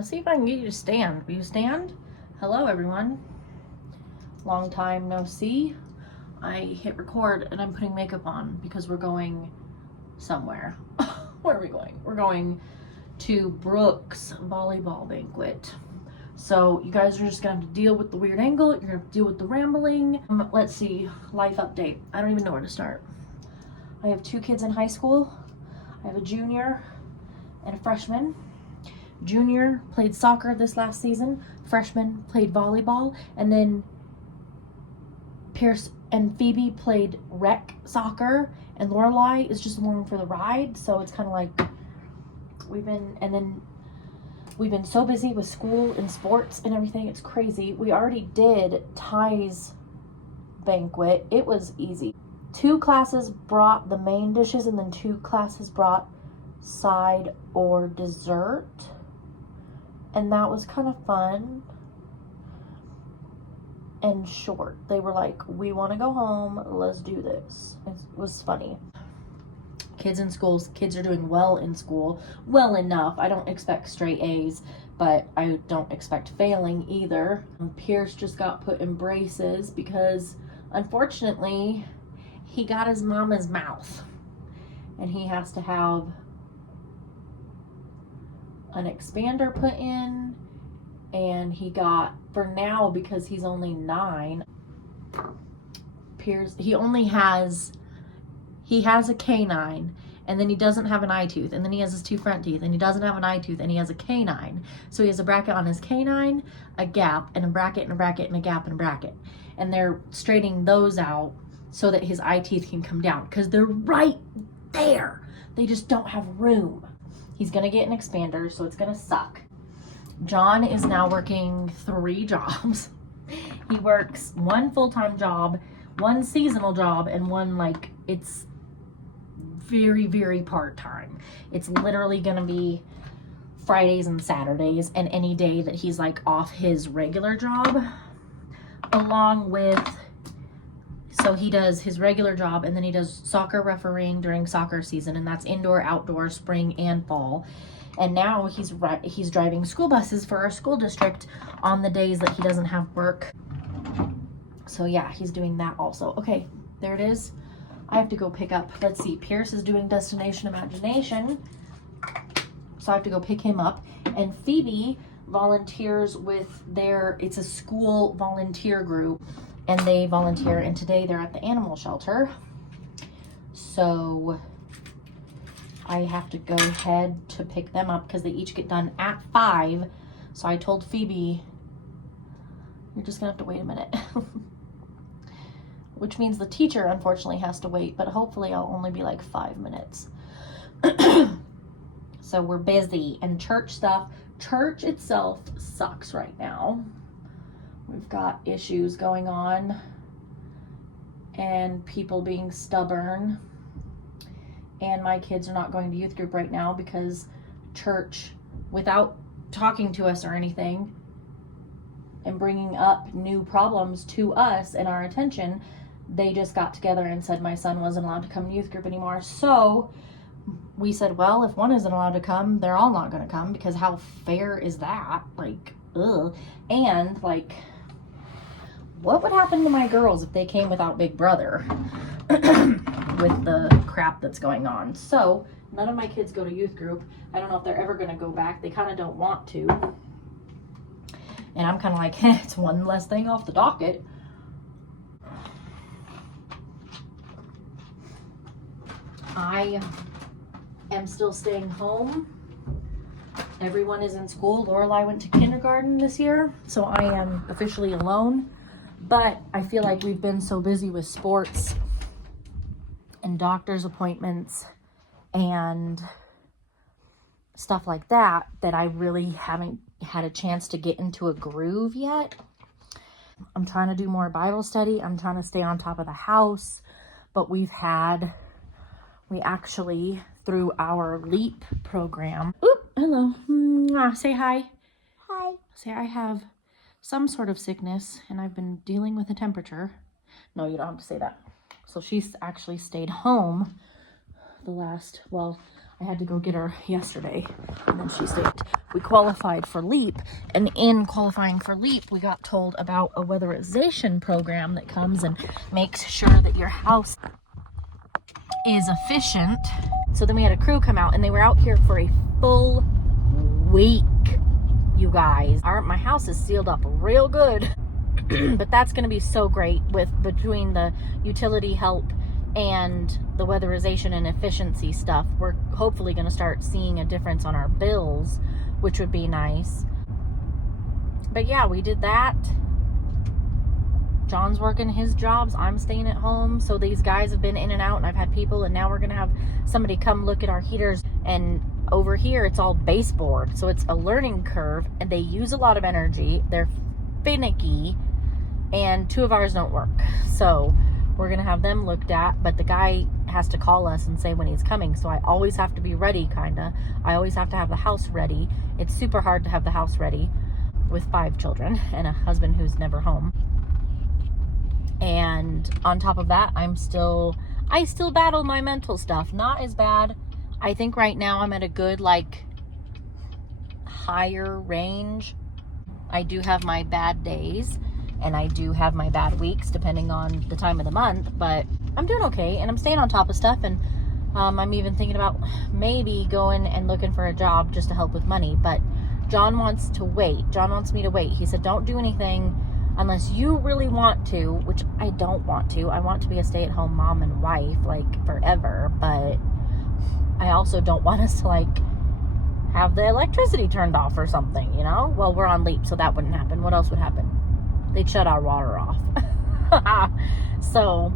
Let's see if I can get you to stand. Will you stand? Hello, everyone. Long time no see. I hit record and I'm putting makeup on because we're going somewhere. Where are we going? We're going to Brooke's volleyball banquet. So you guys are just gonna have to deal with the weird angle. You're gonna have to deal with the rambling. Let's see, life update. I don't even know where to start. I have 2 kids in high school. I have a junior and a freshman. Junior played soccer this last season. Freshman played volleyball. And then Pierce and Phoebe played rec soccer. And Lorelai is just along for the ride. So it's kind of like we've been so busy with school and sports and everything. It's crazy. We already did Ty's banquet. It was easy. 2 classes brought the main dishes and then 2 classes brought side or dessert. And that was kind of fun and short. They were like, we want to go home. Let's do this. It was funny. Kids in schools, kids are doing well in school. Well enough. I don't expect straight A's, but I don't expect failing either. Pierce just got put in braces because, unfortunately, he got his mama's mouth. And he has to have an expander put in, and he got, for now, because he's only 9, Pierce, he has a canine, and then he doesn't have an eye tooth, and then he has his 2 front teeth, and he doesn't have an eye tooth, and he has a canine. So he has a bracket on his canine, a gap, and a bracket, and a bracket, and a gap, and a bracket. And they're straightening those out so that his eye teeth can come down, because they're right there. They just don't have room. He's gonna get an expander, so it's gonna suck. John is now working 3 jobs. He works 1 full-time job, 1 seasonal job, and 1, like, it's very, very part-time. It's literally gonna be Fridays and Saturdays and any day that he's like off his regular job, along with, so he does his regular job and then he does soccer refereeing during soccer season, and that's indoor, outdoor, spring, and fall. And now he's driving school buses for our school district on the days that he doesn't have work. So yeah, he's doing that also. Okay, there it is. I have to go pick up, let's see, Pierce is doing Destination Imagination. So I have to go pick him up. And Phoebe volunteers with it's a school volunteer group, and they volunteer, and today they're at the animal shelter. So I have to go ahead to pick them up because they each get done at 5. So I told Phoebe, you're just gonna have to wait a minute. Which means the teacher unfortunately has to wait, but hopefully I'll only be like 5 minutes. So we're busy, and church stuff. Church itself sucks right now. We've got issues going on and people being stubborn. And my kids are not going to youth group right now because church, without talking to us or anything and bringing up new problems to us and our attention, they just got together and said my son wasn't allowed to come to youth group anymore. So we said, well, if one isn't allowed to come, they're all not going to come, because how fair is that? Like, ugh. And like, what would happen to my girls if they came without Big Brother with the crap that's going on? So none of my kids go to youth group. I don't know if they're ever going to go back. They kind of don't want to. And I'm kind of like, it's one less thing off the docket. I am still staying home. Everyone is in school. Lorelai went to kindergarten this year, so I am officially alone. But I feel like we've been so busy with sports and doctor's appointments and stuff like that that I really haven't had a chance to get into a groove yet. I'm trying to do more Bible study. I'm trying to stay on top of the house. But we actually, through our LEAP program. Oop, hello. Say hi. Hi. Say I have some sort of sickness and I've been dealing with a temperature. No, you don't have to say that. So she's actually stayed home the last, well, I had to go get her yesterday, and then she said we qualified for LEAP, and in qualifying for LEAP, we got told about a weatherization program that comes and makes sure that your house is efficient. So then we had a crew come out, and they were out here for a full week, you guys. My house is sealed up real good, but that's going to be so great between the utility help and the weatherization and efficiency stuff. We're hopefully going to start seeing a difference on our bills, which would be nice. But yeah, we did that. John's working his jobs, I'm staying at home. So these guys have been in and out, and I've had people, and now we're going to have somebody come look at our heaters. And over here it's all baseboard, so it's a learning curve, and they use a lot of energy. They're finicky, and 2 of ours don't work. So we're going to have them looked at, but the guy has to call us and say when he's coming. So I always have to be ready, kind of. I always have to have the house ready. It's super hard to have the house ready with 5 children and a husband who's never home. And on top of that, I still battle my mental stuff. Not as bad. I think right now I'm at a good, like, higher range. I do have my bad days, and I do have my bad weeks depending on the time of the month, but I'm doing okay, and I'm staying on top of stuff. And I'm even thinking about maybe going and looking for a job just to help with money. But John wants to wait. John wants me to wait. He said, don't do anything unless you really want to, which I don't want to. I want to be a stay-at-home mom and wife, like, forever. But I also don't want us to, like, have the electricity turned off or something, you know? Well, we're on LEAP, so that wouldn't happen. What else would happen? They'd shut our water off. So,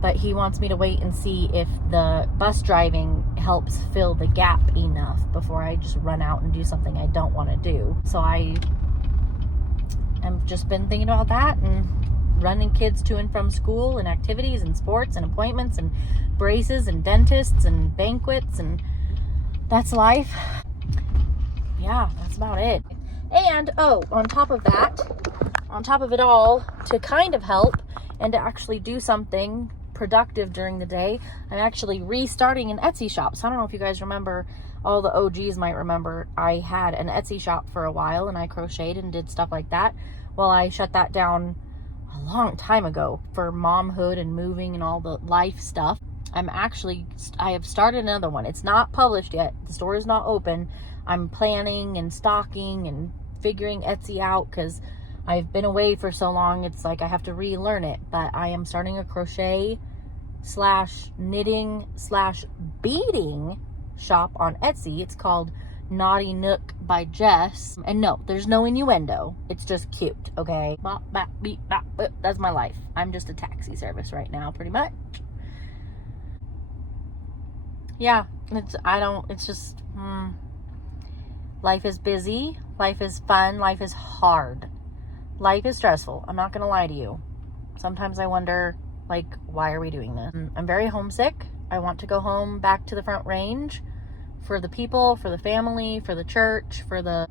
but he wants me to wait and see if the bus driving helps fill the gap enough before I just run out and do something I don't want to do. So I've just been thinking about that, and running kids to and from school and activities and sports and appointments and braces and dentists and banquets, and that's life. Yeah, that's about it. And, on top of it all, to kind of help and to actually do something productive during the day, I'm actually restarting an Etsy shop. So I don't know if you guys remember, all the OGs might remember, I had an Etsy shop for a while, and I crocheted and did stuff like that. Well, I shut that down a long time ago for momhood and moving and all the life stuff. I have started another one. It's not published yet. The store is not open. I'm planning and stocking and figuring Etsy out because I've been away for so long. It's like I have to relearn it. But I am starting a crochet / knitting / beading shop on Etsy. It's called Naughty Nook by Jess. And no, there's no innuendo. It's just cute, okay? That's my life. I'm just a taxi service right now, pretty much. Yeah, life is busy, life is fun, life is hard, life is stressful. I'm not gonna lie to you. Sometimes I wonder, like, why are we doing this? I'm very homesick. I want to go home back to the Front Range for the people, for the family, for the church, for the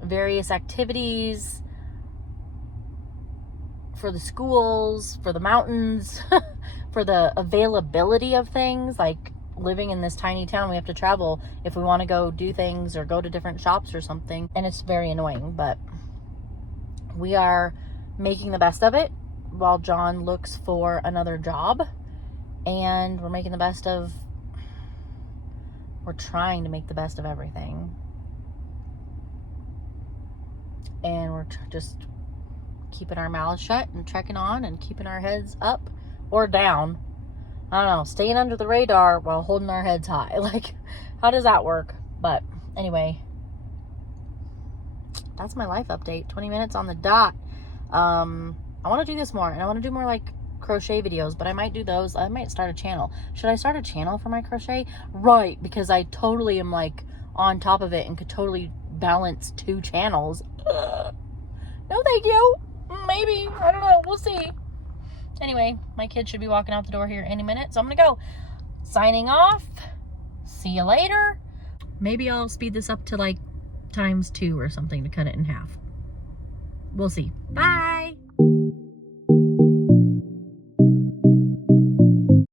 various activities, for the schools, for the mountains, for the availability of things. Like, living in this tiny town, we have to travel if we want to go do things or go to different shops or something, and it's very annoying. But we are making the best of it while John looks for another job, and we're trying to make the best of everything, and we're just keeping our mouths shut and trekking on and keeping our heads up or down. I don't know, staying under the radar while holding our heads high. Like, how does that work? But anyway, that's my life update. 20 minutes on the dot. I want to do this more, and I want to do more, like, crochet videos, but I might do those. I might start a channel. Should I start a channel for my crochet? Right, because I totally am, like, on top of it and could totally balance 2 channels. No, thank you. Maybe. I don't know. We'll see. Anyway, my kid should be walking out the door here any minute, so I'm gonna go. Signing off. See you later. Maybe I'll speed this up to, like, ×2 or something to cut it in half. We'll see. Bye.